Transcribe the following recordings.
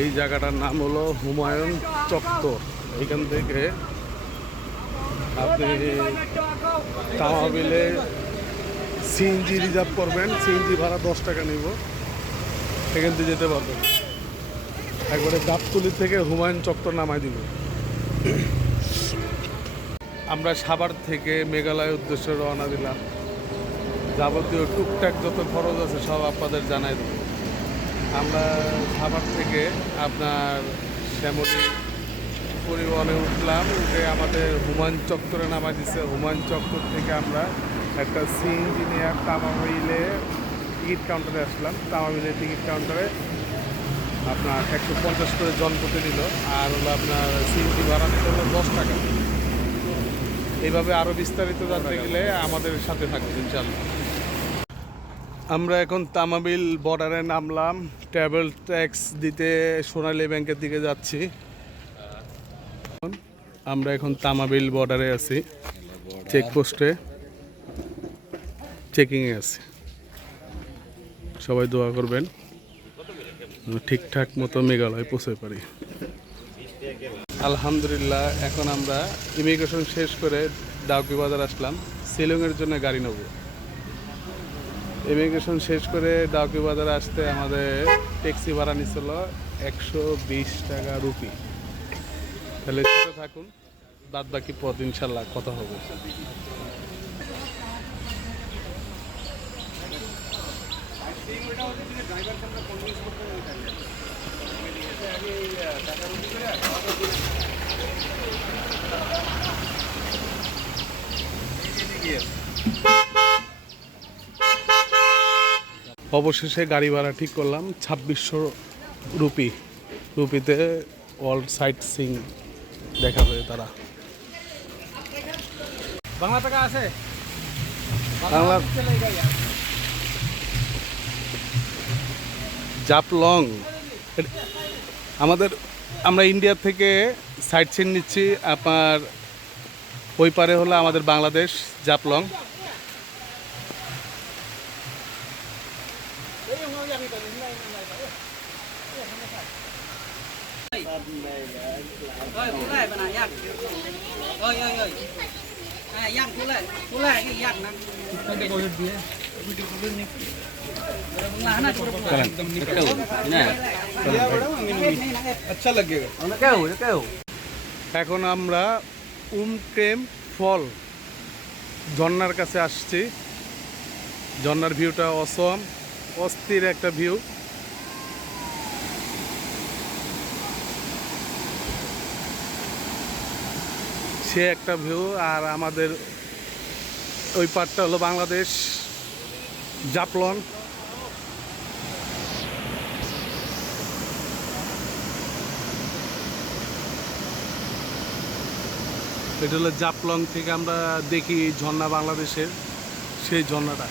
এই জায়গাটার নাম হলো হুমায়ুন চত্বর। এইখান থেকে আপনি তামাবিলে সিএনজি রিজার্ভ করবেন, সিএনজি ভাড়া 10 টাকা নিব, এখান থেকে যেতে পারবেন। একবারে গাবতলী থেকে হুমায়ুন চত্বর নামাই দিব। আমরা সাভার থেকে মেঘালয়ের উদ্দেশ্যে রওনা দিলাম। যাবতীয় টুকটাক যত খরচ আছে সব আপনাদের জানাই দেব। আমরা সাভার থেকে আপনার শ্যামলী পরিবহনে উঠলাম, উঠে আমাদের হুমায়ুন চত্বরে নামাই দিচ্ছে। হুমায়ুন চত্বর থেকে আমরা একটা সিএনজি নিয়ে তামাবিলে টিকিট কাউন্টারে আসলাম। তামাবিলে টিকিট কাউন্টারে আপনার 150 করে জনপ্রতি নিল, আর হলো আপনার সিএনজি ভাড়া নিতে হলো 10 টাকা। এইভাবে আরও বিস্তারিত জানতে গেলে আমাদের সাথে থাকবেন ইনশাল্লাহ। আমরা এখন তামাবিল বর্ডারে নামলাম, ট্রাভেল ট্যাক্স দিতে সোনালী ব্যাংকের দিকে যাচ্ছি। আমরা এখন তামাবিল বর্ডারে আছি, চেকপোস্টে চেকিংয়ে আছি। সবাই দোয়া করবেন ঠিকঠাক মতো মেঘালয় পৌঁছে পারি। আলহামদুলিল্লাহ, এখন আমরা ইমিগ্রেশন শেষ করে ডাউকি বাজার আসলাম, শিলংয়ের জন্য গাড়ি নেব। ইমিগ্রেশন শেষ করে ডাউকি বাজারে আসতে আমাদের ট্যাক্সি ভাড়া নিচ্ছিল 120 টাকা রুপি। তাহলে সাথে থাকুন, বাদ বাকি পথ ইনশাল্লাহ কথা হবে। অবশেষে গাড়ি ভাড়া ঠিক করলাম 2600 রুপি। রুপিতে অল সাইট সিং দেখাবে তারা। বাংলা টাকা আছে, বাংলা জাপলং। আমরা ইন্ডিয়া থেকে সাইট সিন নিচ্ছি, আপনার ওই পারে হলো আমাদের বাংলাদেশ জাপলং। এখন আমরা উমটেম ফল ঝর্ণার কাছে আসছি। ঝর্ণার ভিউটা অসম, অস্থির একটা ভিউ। সে একটা ভিউ। আর আমাদের ওই পারটা হলো বাংলাদেশ জাপলং। এটা হলো জাপলং থেকে আমরা দেখি ঝর্ণা বাংলাদেশের, সেই ঝর্ণাটা।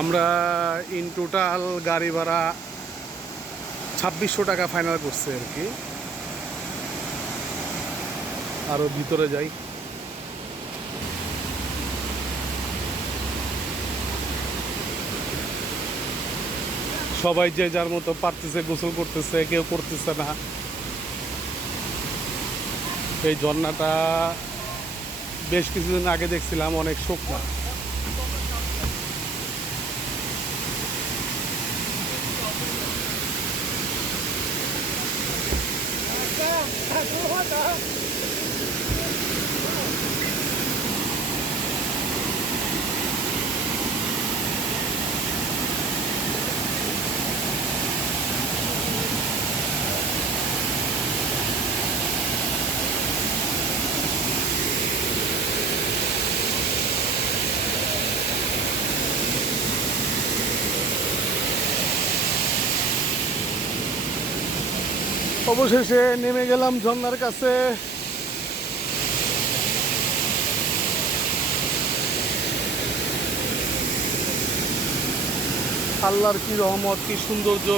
আমরা ইন টোটাল গাড়ি ভাড়া 2600 টাকা ফাইনাল করছে আর কি। আরও ভিতরে যাই। সবাই যে যার মতো পারতেছে, গোসল করতেছে, কেউ করতেছে না। এই ঝর্ণাটা বেশ কিছুদিন আগে দেখছিলাম, অনেক শুকনা। অবশেষে নেমে গেলাম ঝর্ণার কাছে। আল্লাহর কি রহমত, কি সৌন্দর্য।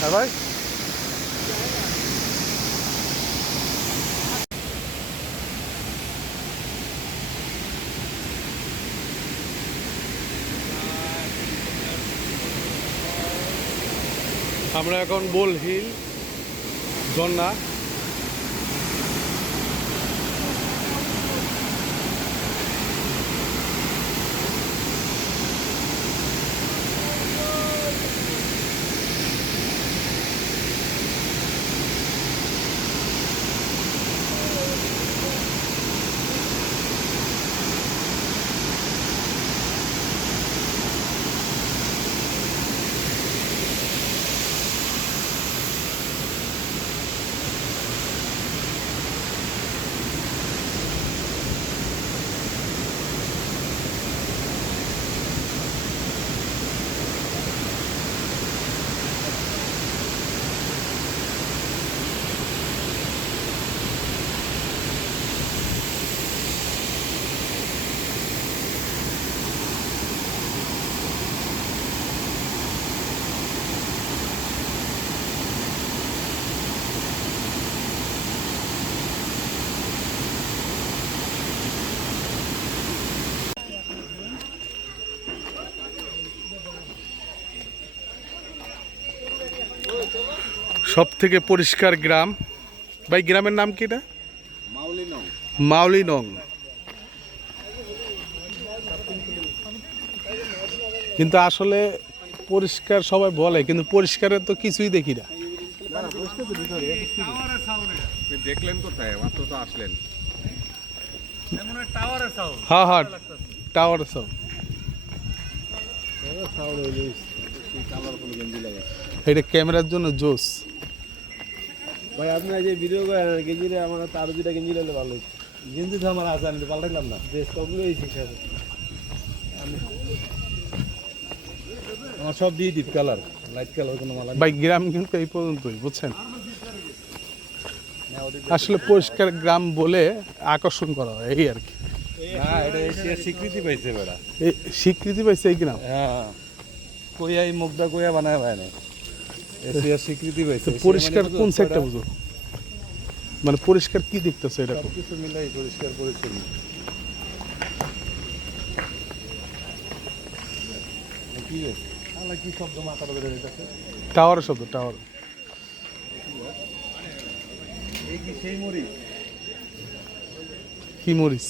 হ্যাঁ ভাই, আমরা এখন বোল হিল ঝর্ণা। সব থেকে পরিষ্কার গ্রাম। ভাই গ্রামের নাম কি এটা? মাউলিনং। কিন্তু আসলে পরিষ্কার সবাই বলে, কিন্তু পরিষ্কারের তো কিছুই দেখি না। দেখলেন কোথায়? মাত্র তো আসলেন। হ্যাঁ হ্যাঁ, টাওয়ার সাউন্ড। এটা ক্যামেরার জন্য জোস। ভাই আপনি যে ভিডিও করেন গেঞ্জি আমার তো আরো 2টা গেঞ্জি লাগলে ভালো হতো। গেঞ্জি তো আমার আছে, আমি পাল্টাইলাম না, ড্রেস কমপ্লিট হয়েছে স্যার। আমার সব দিয়ে দিই কালার, লাইট কালার কোনো মালা। ভাই গ্রাম কিন্তু এই পর্যন্তই, বুঝছেন। আসলে পরিষ্কার গ্রাম বলে আকর্ষণ করা হয়, এই আর কি। হ্যাঁ, এটা এশিয়ার স্বীকৃতি পাইছে বেড়া। এই স্বীকৃতি পাইছে এই গ্রাম। হ্যাঁ, কইয়া এই মুগদা কইয়া বানায় ভাই না, এশিয়ার স্বীকৃতি পাইছে। পরিষ্কার কোন সাইডটা বুঝো, মানে পরিষ্কার কি দেখতেছে এটা? কিছু মিলাই পরিষ্কার পরিচ্ছন্ন। কি রে আলা কি শব্দ মাথার উপরে রেখেছে? টাওয়ার শব্দ, টাওয়ার। এই কি সেই মরিচ? কি মরিচ?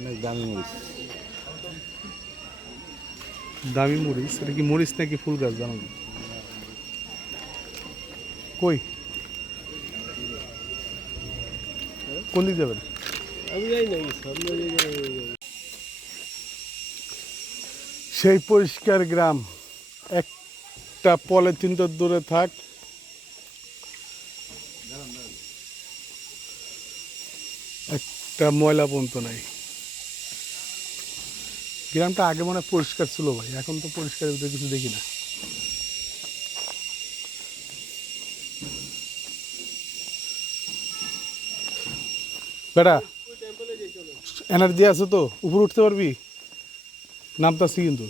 অনেক দামি মরিচ। দামি মরিচ? এটা কি মরিচ নাকি ফুল গাছ জানো না? কই কোন দিক যাবেন? আমি যাই না, সেই পরিষ্কার গ্রাম। একটা পলিথিন তো দূরে থাক, একটা ময়লা পর্যন্ত নাই। গ্রামটা আগে মনে হয় পরিষ্কার ছিল ভাই, এখন তো পরিষ্কার কিছু দেখি না। বেটা এনার্জি আছে তো? উপরে উঠতে পারবি? নামতাছি কিন্তু।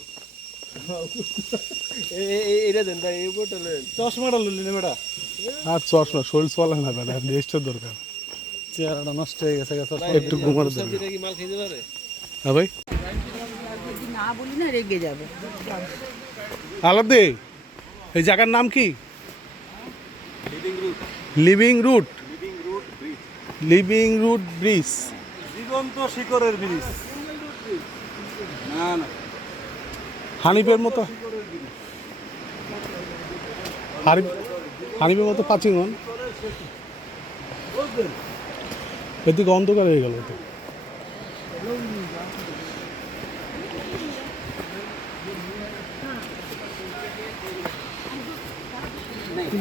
এটা দেন ভাই, এই বোতল চশমাটা লইলি না বেটা। আর চশমা শরীর চলে না বেটা, রেস্টের দরকার। চেহারাটা নষ্ট হয়ে গেছে, একটু ঘুমানো দরকার। কি মাল খেতে পারে? হ্যাঁ ভাই, না বলি না রেগে যাবে। আলাদে এই জায়গার নাম কি? Living root. Living root bridge. জীবন্ত শিকড়ের ব্রিজ। না না, হানিফের মতো, হানিফের মতো পাচিংন। এদিকে অন্ধকার হয়ে গেল তো। আপনি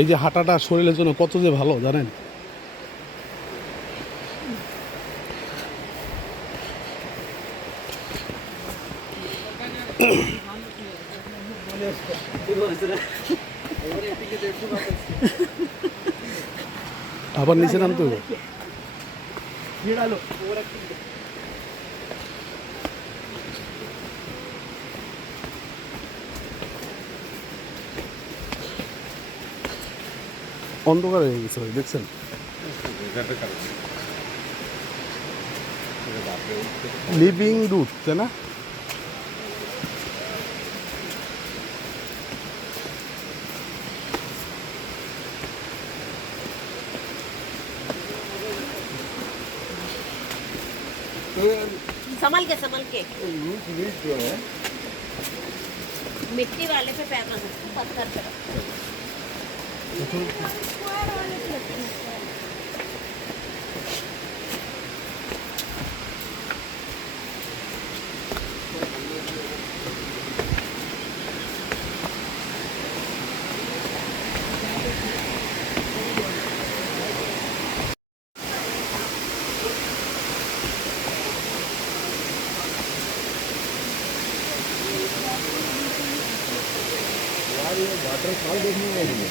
এই যে হাঁটাটা শরীরের জন্য কত যে ভালো জানেন। আবার নিচে নামতে হবে। অন্ধকার হয়ে গেছে ভাই, দেখছেন? লিভিং রুট, তাই না? संभल के जो है मिट्टी वाले पे पैर रख पत्थर पे रख। वाटरफॉल देखने में आएंगे।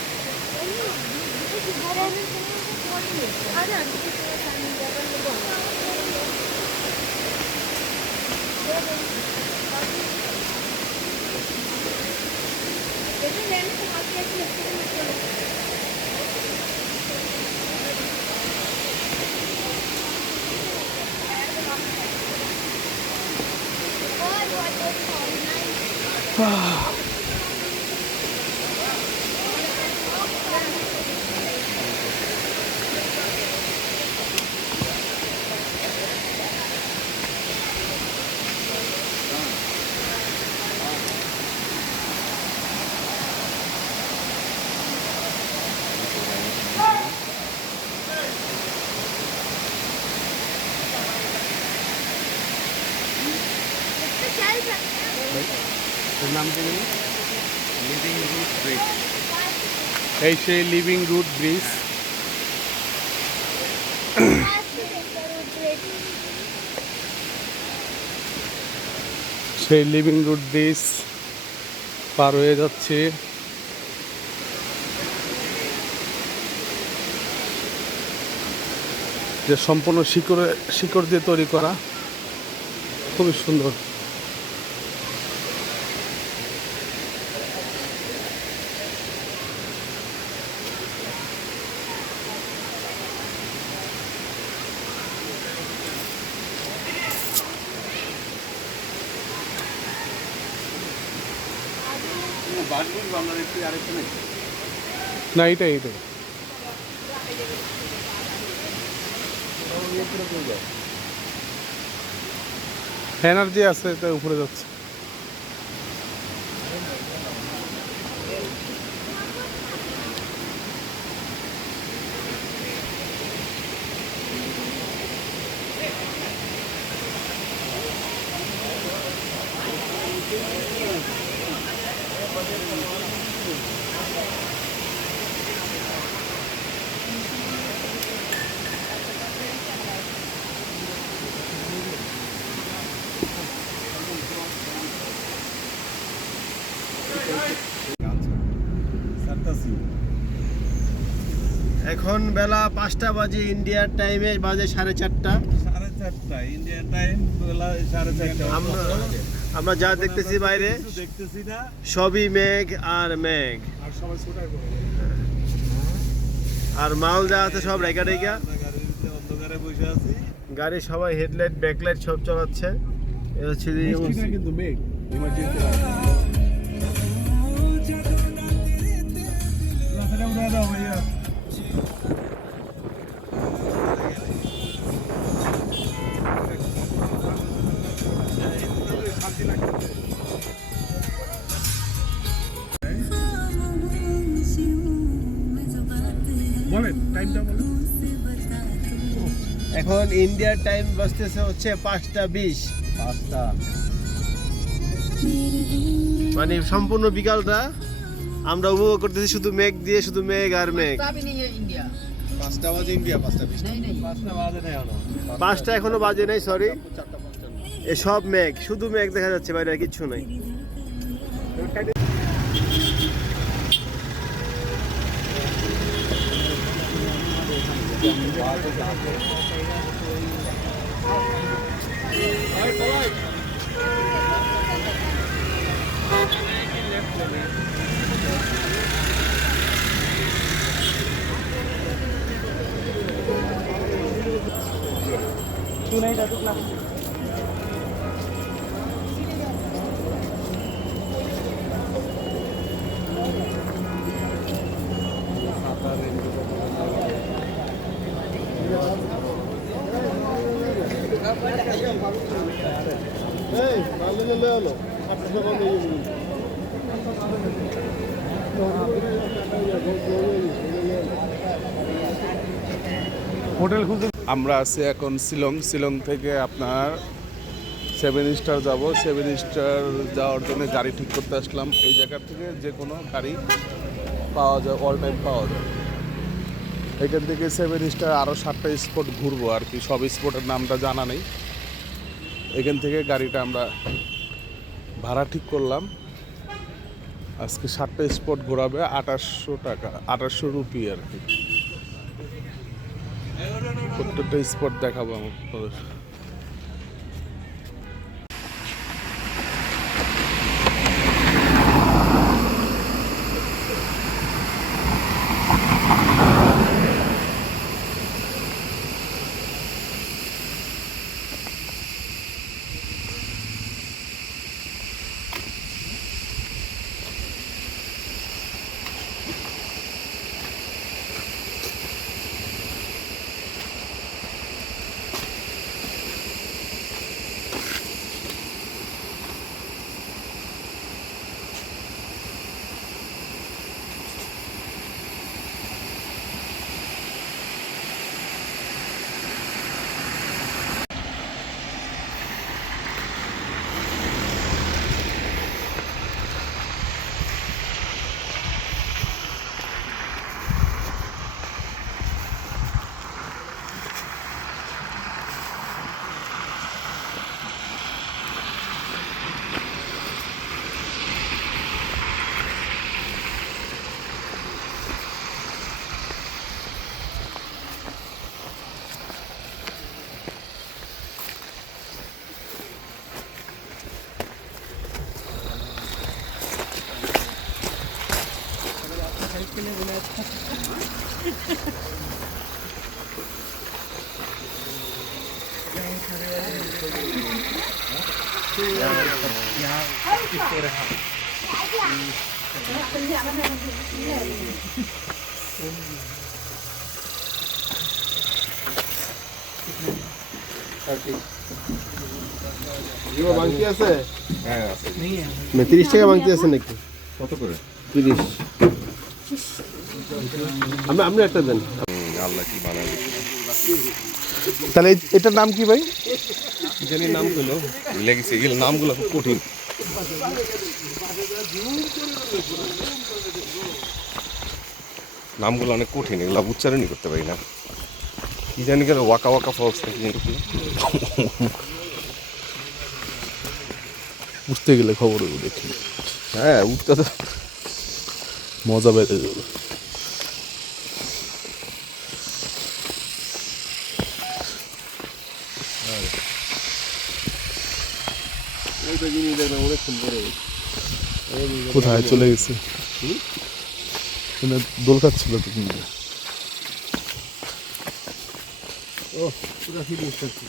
নাম কি জানি? Living root bridge. এই সেই লিভিং রুট ব্রিজ। সেই লিভিং রুট ব্রিজ পার হয়ে যাচ্ছে। যে সম্পূর্ণ শিকড় দিয়ে তৈরি করা, খুবই সুন্দর। না, এইটাই এনার্জি আছে, তাই উপরে যাচ্ছে। এখন বেলা 5টা বাজে, ইন্ডিয়ার টাইমে বাজে 4:30। 4:30 ইন্ডিয়ান টাইম, বেলা 4:30। আমরা যা দেখতেছি বাইরে দেখতেছি না, সবই মেঘ আর মেঘ, আর সবাই ছোটাই করে আর মাল যা আছে সব রেখা রেখা। আমরা গাড়ির ভিতরে অন্ধকারে বসে আছি। গাড়ি সবাই হেডলাইট ব্যাকলাইট সব চালাচ্ছে। এ হচ্ছে যে কিন্তু মেঘ ইমার্জেন্সি। রাস্তাটা উঠে দাও ভাইয়া। বলেন টাইমটা বলেন। এখন ইন্ডিয়ার টাইম বাজতেছে হচ্ছে 5:20। 5টা। মানে সম্পূর্ণ বিকালটা আমরা উপভোগ করতেছি শুধু মেঘ দিয়ে, শুধু মেঘ আর মেঘ। अभी नहीं है इंडिया 5টা বাজে ইন্ডিয়া 5টা 20 नहीं नहीं 5টা এখনো বাজে নাই, সরি। এসব মেঘ, শুধু মেঘ দেখা যাচ্ছে, বাইরে আর কিচ্ছু নাই। হোটেল খুঁজে আমরা আছি এখন শিলং। শিলং থেকে আপনার 7 স্টার যাব। 7 স্টার যাওয়ার জন্য গাড়ি ঠিক করতে আসলাম। এই জায়গা থেকে যে কোনো গাড়ি পাওয়া যায়, অল টাইম পাওয়া যায়। এখান থেকে 7 স্টার আরও 7টা স্পট ঘুরবো আর কি, সব স্পটের নামটা জানা নেই। এখান থেকে গাড়িটা আমরা ভাড়া ঠিক করলাম। আজকে 7টা স্পট ঘোরাবে, 2800 টাকা, 2800 রুপি আর কি। প্রত্যেকটা স্পট দেখাবো আমাদের। বাংকি আছে? হ্যাঁ আছে। 30 টাকা বাংকি আছে নাকি? কত করে? 30। আপনি একটা দেন। আল্লাহ কি বানাবে। তাহলে এটার নাম কি ভাই? জানি নামগুলো ভুলে গেছি, এগুলো নামগুলো খুব কঠিন। নামগুলো অনেক কঠিন, এগুলো উচ্চারণই করতে পারি না। কি জানি কেন ওয়াকা ওয়াকা ফলস নাকি জানি কি। উঠতে গেলে খবর দেখি। হ্যাঁ উঠতে তো মজা বেড়ে যাবে। কোথায় চলে গেছে? দোল খাচ্ছিল তো কিন্তু। ও পুরো ফিনিশ করছি।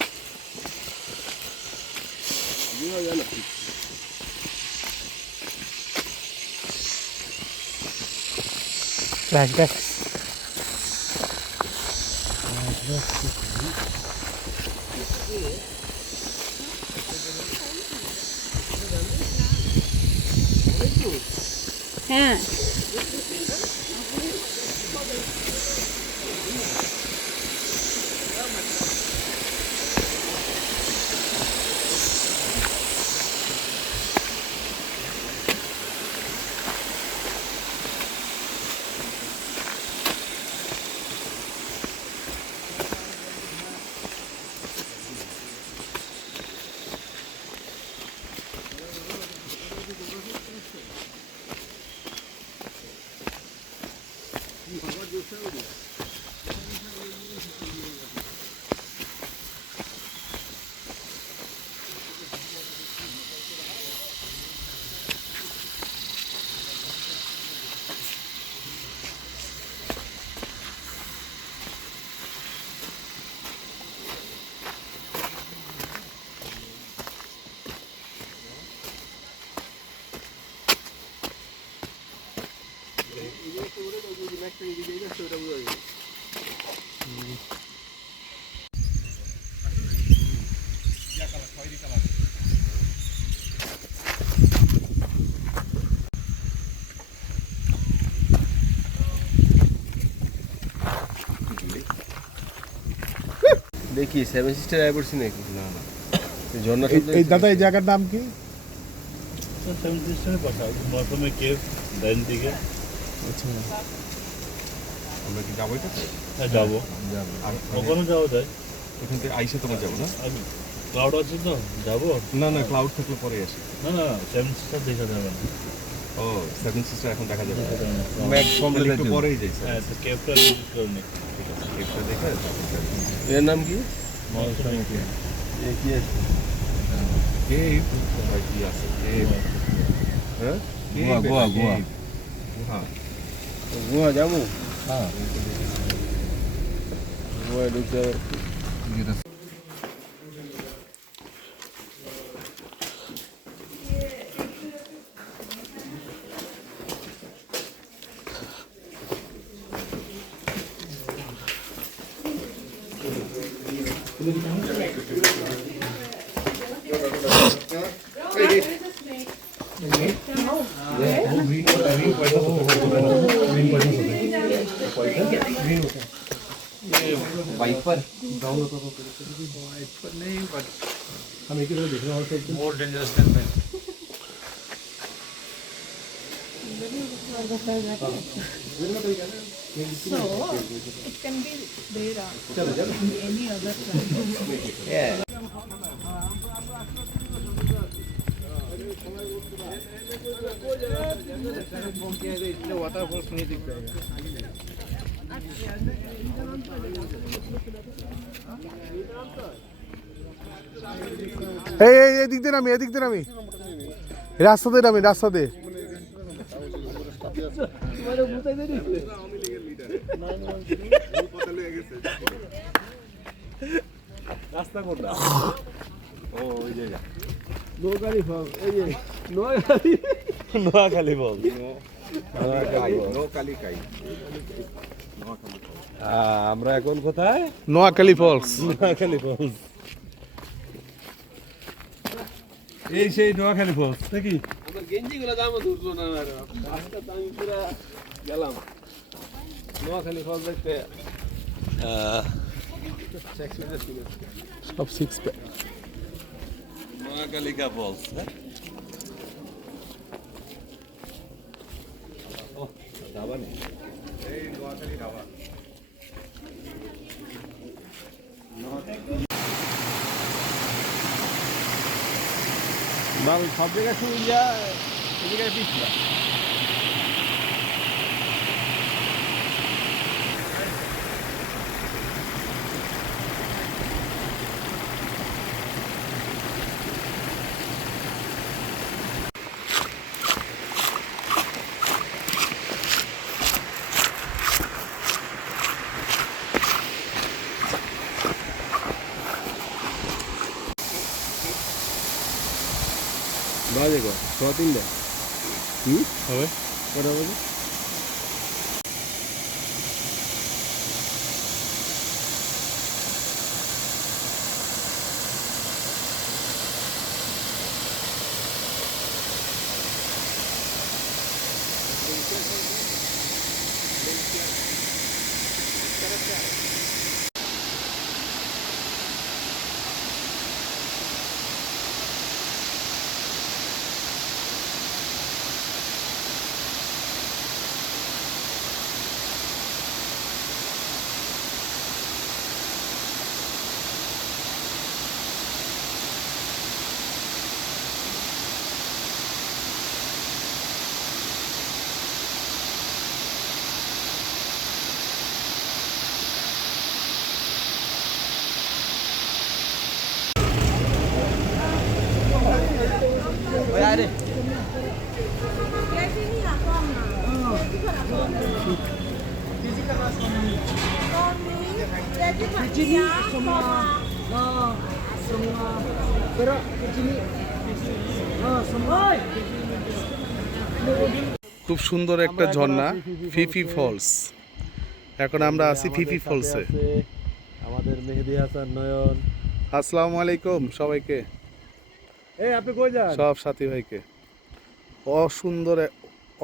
হ্যাঁ দেখি সেভেন সিস্টার আয় পড়ছি নাকি? না না, ঝর্ণা এই দাদা এই জায়গার নাম কি? সেভেন সিস্টারে বসা প্রথমে কেভ ডাইন দিকে আচ্ছা, আমরা কি যাবো এটাতে? যাবো আর ওখানে যাওয়া যায় এখান থেকে আইসে তোমার যাবো না? ক্লাউড আছে তো যাবো না না, ক্লাউড থাকলে পরে আসি। না না সেভেন সিস্টার দেখা যাবে না ও সেভেন সিস্টার এখন দেখা যাবে, দেখা যাবে না। ম্যাক কমলে একটু পরেই যাই স্যার। হ্যাঁ তো কেভটা ভিজিট করে নি ঠিক আছে, কেকটা দেখে তারপর যাবো। এর নাম কি? মহাস্বামী কেভ কি আছে? কেক ভাই কি আছে? কেক, হ্যাঁ, গোয়া গোয়া গোয়া হ্যাঁ গোয়া যাবো। হ্যাঁ গোয়া ঢুকতে এই এদিক দিয়ে নামি, এদিক দিয়ে নামি, রাস্তা দিয়ে নামি, রাস্তা দিয়ে। রাস্তা কোনটা? ও ওই জায়গা নোয়াখালী ফল, এই যে নোয়াখালী ফল। আমরা এখন কোথায়? নোয়াখালী ফলস। নোয়াখালী ফলস। এই সেই নোয়াখালী ফলস নাকি? আমার গেঞ্জি গুলো দাম উঠলো না, রাস্তা তো আমি পুরা গেলাম নোয়াখালী ফলস দেখতে। সব সিক্স প্যাক। নোয়াখালীকা ফলস দাবা নেই। সব জায়গায় শুরু ইয়া, এই জায়গায় পিছলা। বাজে কর 3:30 হবে কটা বাজে? খুব সুন্দর একটা ঝর্ণা ফিফি ফলস। এখন আমরা আছি ফিফি ফলসে। আমাদের মেহেদি হাসান নয়ন। আসসালামু আলাইকুম সবাইকে, এই আপনি কই যান? সব সাথী ভাইকে। অসুন্দর,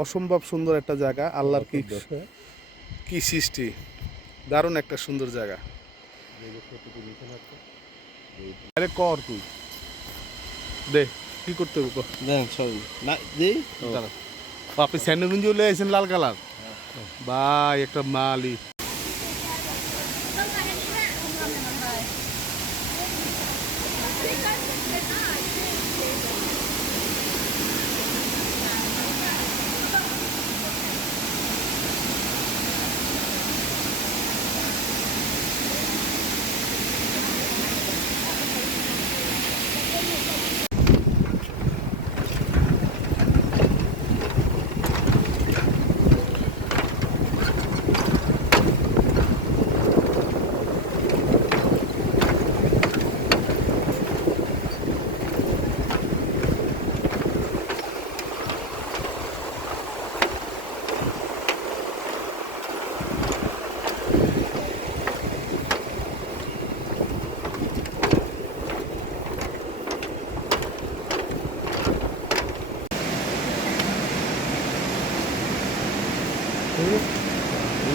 অসম্ভব সুন্দর একটা জায়গা। আল্লাহর কি সৃষ্টি, দারুণ একটা সুন্দর জায়গা। আরে কর তুই দে, কি করতে হবে কর। দেন সব না দেই। দাঁড়া। ও, আপনি স্যান্ডেল গঞ্জি উঠে আছেন লাল কালার, ভাই একটা মালি।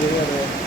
এই